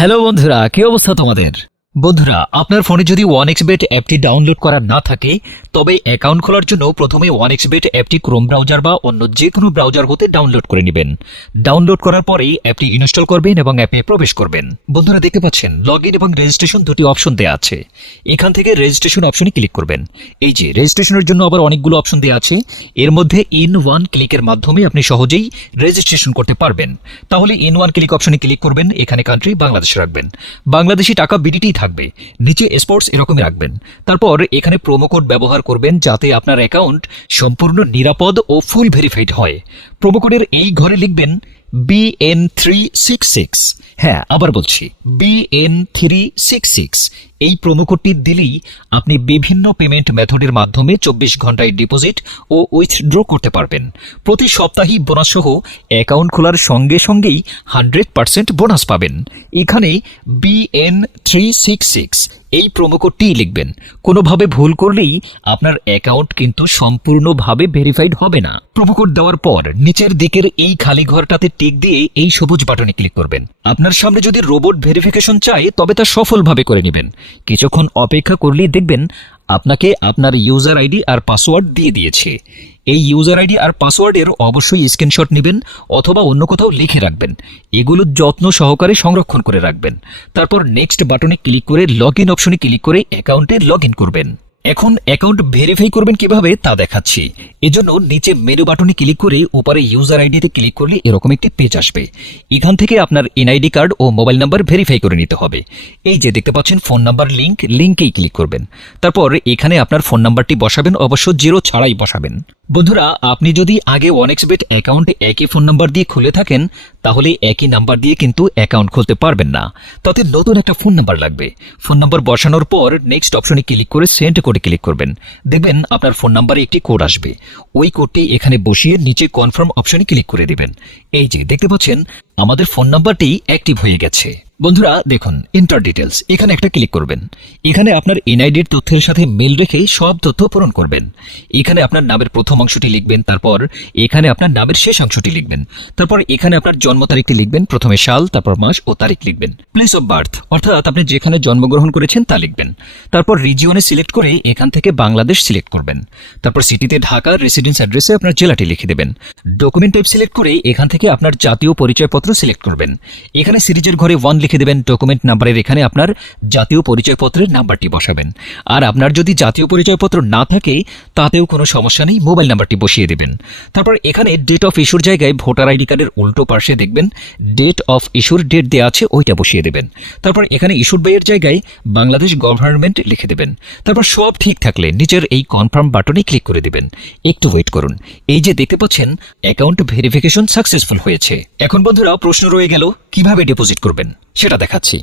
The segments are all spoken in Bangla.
হ্যালো বন্ধুরা, কি অবস্থা তোমাদের? বন্ধুরা, আপনার ফোনে যদি 1xBet অ্যাপটি ডাউনলোড করা না থাকে তবে অ্যাকাউন্ট খোলার জন্য প্রথমে 1xBet অ্যাপটি ক্রোম ব্রাউজার বা অন্য যে কোনো ব্রাউজার হতে ডাউনলোড করে নেবেন। ডাউনলোড করার পরেই অ্যাপটি ইনস্টল করবেন এবং অ্যাপে প্রবেশ করবেন। বন্ধুরা, দেখতে পাচ্ছেন লগইন এবং রেজিস্ট্রেশন দুটি অপশন দেওয়া আছে। এখান থেকে রেজিস্ট্রেশন অপশনে ক্লিক করবেন। এই যে রেজিস্ট্রেশনের জন্য আবার অনেকগুলো অপশন দেওয়া আছে। এর মধ্যে ইন ওয়ান ক্লিকের মাধ্যমে আপনি সহজেই রেজিস্ট্রেশন করতে পারবেন। তাহলে ইন ওয়ান ক্লিক অপশনে ক্লিক করবেন। এখানে কান্ট্রি বাংলাদেশ রাখবেন। বাংলাদেশি টাকা বিডিটি থাকবে, নিচে স্পোর্টস এরকমই রাখবেন। তারপর এখানে প্রোমো কোড ব্যবহার করবেন যাতে আপনার অ্যাকাউন্ট সম্পূর্ণ নিরাপদ ও ফুল ভেরিফাইড হয়। প্রোমো কোডের এই ঘরে লিখবেন BN366। হ্যাঁ, আবার বলছি BN366। এই প্রোমো কোডটি দিলেই আপনি বিভিন্ন পেমেন্ট মেথডের মাধ্যমে 24 ঘন্টায় ডিপোজিট ও উইথড্র করতে পারবেন। প্রতি সপ্তাহে বোনাস সহ অ্যাকাউন্ট খোলার সঙ্গে সঙ্গেই 100% বোনাস পাবেন। এখানে BN366 এই প্রোমো কোডটি লিখবেন। কোনোভাবে ভুল করলেই আপনার অ্যাকাউন্ট কিন্তু সম্পূর্ণভাবে ভেরিফাইড হবে না। প্রোমো কোড দেওয়ার পর নিচের দিকের এই খালি ঘরটাতে টিক দিয়ে এই সবুজ বাটনে ক্লিক করবেন। আপনার সামনে যদি রোবট ভেরিফিকেশন চায় তবে তা সফলভাবে করে নেবেন। কিছুক্ষণ অপেক্ষা করলেই দেখবেন আপনাকে আপনার ইউজার আইডি আর পাসওয়ার্ড দিয়ে দিয়েছে। এই ইউজার আইডি আর পাসওয়ার্ডের অবশ্যই স্ক্রিনশট নেবেন অথবা অন্য কোথাও লিখে রাখবেন। এগুলো যত্ন সহকারে সংরক্ষণ করে রাখবেন। তারপর নেক্সট বাটনে ক্লিক করে লগইন অপশনে ক্লিক করে অ্যাকাউন্টে লগইন করবেন। এখন অ্যাকাউন্ট ভেরিফাই করবেন কিভাবে তা দেখাচ্ছি। এজন্য নিচে মেনু বাটনে ক্লিক করে উপরে ইউজার আইডিতে ক্লিক করলে এরকম একটি পেজ আসবে। এখান থেকে আপনার এনআইডি কার্ড ও মোবাইল নাম্বার ভেরিফাই করে নিতে হবে। এই যে দেখতে পাচ্ছেন ফোন নাম্বার লিঙ্কেই ক্লিক করবেন। তারপর এখানে আপনার ফোন নাম্বারটি বসাবেন, অবশ্য জিরো ছাড়াই বসাবেন। বন্ধুরা, আপনি যদি আগে 1xBet অ্যাকাউন্টে একই ফোন নাম্বার দিয়ে খুলে থাকেন তাহলে একই নাম্বার দিয়ে কিন্তু অ্যাকাউন্ট খুলতে পারবেন না। তাতে নতুন একটা ফোন নাম্বার লাগবে। ফোন নাম্বার বসানোর পর নেক্সট অপশনে ক্লিক করে সেন্ড কোডে ক্লিক করবেন। দেখবেন আপনার ফোন নাম্বারে একটি কোড আসবে। ওই কোডটি এখানে বসিয়ে নিচে কনফার্ম অপশনে ক্লিক করে দিবেন। এই যে দেখতে পাচ্ছেন আমাদের ফোন নাম্বারটি অ্যাক্টিভ হয়ে গেছে। বন্ধুরা দেখুন, এন্টার ডিটেলস এখানে একটা ক্লিক করবেন। এখানে আপনার এনআইডির তথ্যের সাথে মিল রেখে সব তথ্য পূরণ করবেন। এখানে আপনার নামের প্রথম অংশটি লিখবেন, তারপর এখানে আপনার নামের শেষ অংশটি লিখবেন, তারপর এখানে আপনার জন্ম তারিখটি লিখবেন, প্রথমে সাল তারপর মাস ও তারিখ লিখবেন। প্লেস অফ বার্থ অর্থাৎ আপনি যেখানে জন্মগ্রহণ করেছেন তা লিখবেন। তারপর রিজিয়নে সিলেক্ট করে এখান থেকে বাংলাদেশ সিলেক্ট করবেন। তারপর সিটিতে ঢাকা, রেসিডেন্স অ্যাড্রেসে আপনার জেলাটি লিখে দেবেন। ডকুমেন্ট টাইপ সিলেক্ট করে এখান থেকে আপনার জাতীয় পরিচয়পত্র সিলেক্ট করবেন। এখানে সিরিজের ঘরে 1 লিখে দেবেন। ডকুমেন্ট নাম্বারের এখানে আপনার জাতীয় পরিচয়পত্রের নাম্বারটি বসাবেন। আর আপনার যদি জাতীয় পরিচয়পত্র না থাকে তাতেও কোনো সমস্যা নেই, মোবাইল নাম্বারটি বসিয়ে দেবেন। তারপর এখানে ডেট অফ ইস্যুর জায়গায় ভোটার আইডি কার্ডের উল্টো পাশে দেখবেন ডেট অফ ইস্যুর ডেট দেওয়া আছে, ওইটা বসিয়ে দেবেন। তারপর এখানে ইস্যুড বাইয়ের জায়গায় বাংলাদেশ গভর্নমেন্ট লিখে দেবেন। তারপর সব ঠিক থাকলে নিচের এই কনফার্ম বাটনে ক্লিক করে দিবেন। একটু ওয়েট করুন। এই যে দেখতে পাচ্ছেন অ্যাকাউন্ট ভেরিফিকেশন সাকসেসফুল হয়েছে। এখন বন্ধুরা প্রশ্ন রয়ে গেল কিভাবে ডিপোজিট করবেন সেটা দেখাচ্ছি।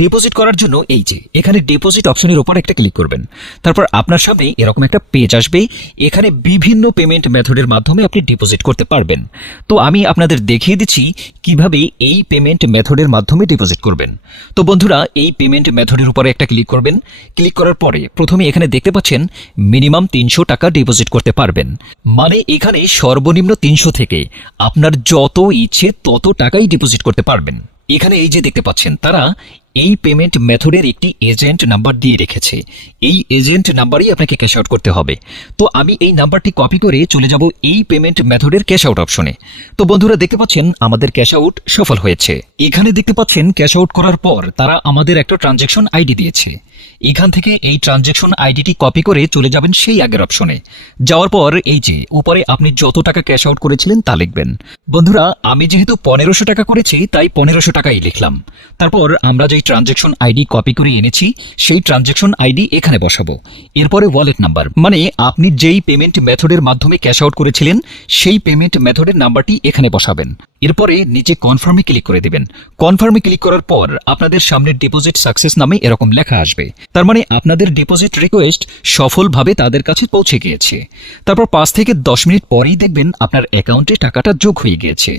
ডিপোজিট করার জন্য এই যে এখানে ডিপোজিট অপশনের উপর একটা ক্লিক করবেন। তারপর আপনার সামনে এরকম একটা পেজ আসবে। এখানে বিভিন্ন পেমেন্ট মেথডের মাধ্যমে আপনি ডিপোজিট করতে পারবেন। তো আমি আপনাদের দেখিয়ে দিচ্ছি কিভাবে এই পেমেন্ট মেথডের মাধ্যমে ডিপোজিট করবেন। তো বন্ধুরা, এই পেমেন্ট মেথডের উপরে একটা ক্লিক করবেন। ক্লিক করার পরে প্রথমে এখানে দেখতে পাচ্ছেন মিনিমাম 300 টাকা ডিপোজিট করতে পারবেন। মানে এখানে সর্বনিম্ন 300 থেকে আপনার যত ইচ্ছে তত টাকাই ডিপোজিট করতে পারবেন। এখানে এই যে দেখতে পাচ্ছেন তারা এই পেমেন্ট মেথডের একটি এজেন্ট নাম্বার দিয়ে রেখেছে। এই এজেন্ট নাম্বারই আপনাকে ক্যাশ আউট করতে হবে। তো আমি এই নাম্বারটি কপি করে চলে যাব এই পেমেন্ট মেথডের ক্যাশ আউট অপশনে। তো বন্ধুরা দেখতে পাচ্ছেন আমাদের ক্যাশ আউট সফল হয়েছে। এখানে দেখতে পাচ্ছেন ক্যাশ আউট করার পর তারা আমাদের একটা ট্রানজ্যাকশন আইডি দিয়েছে। এখান থেকে এই ট্রানজ্যাকশন আইডিটি কপি করে চলে যাবেন সেই আগের অপশনে। যাওয়ার পর এই যে উপরে আপনি যত টাকা ক্যাশ আউট করেছিলেন তা লিখবেন। বন্ধুরা, আমি যেহেতু 1500 টাকা করেছি তাই 1500 টাকাই লিখলাম। তারপর আমরা যে ট্রানজ্যাকশন আইডি কপি করে এনেছি সেই ট্রানজ্যাকশন আইডি এখানে বসাবো। এরপরে ওয়ালেট নাম্বার, মানে আপনি যেই পেমেন্ট মেথডের মাধ্যমে ক্যাশ আউট করেছিলেন সেই পেমেন্ট মেথডের নাম্বারটি এখানে বসাবেন। এরপরে নিচে কনফার্মে ক্লিক করে দিবেন। কনফার্মে ক্লিক করার পর আপনাদের সামনে ডিপোজিট সাকসেস নামে এরকম লেখা আসবে। তার মানে আপনাদের ডিপোজিট রিকোয়েস্ট সফলভাবে তাদের কাছে পৌঁছে গিয়েছে। তারপর 5 থেকে 10 মিনিট পরেই দেখবেন আপনার অ্যাকাউন্টে টাকাটা যোগ হয়ে গিয়েছে।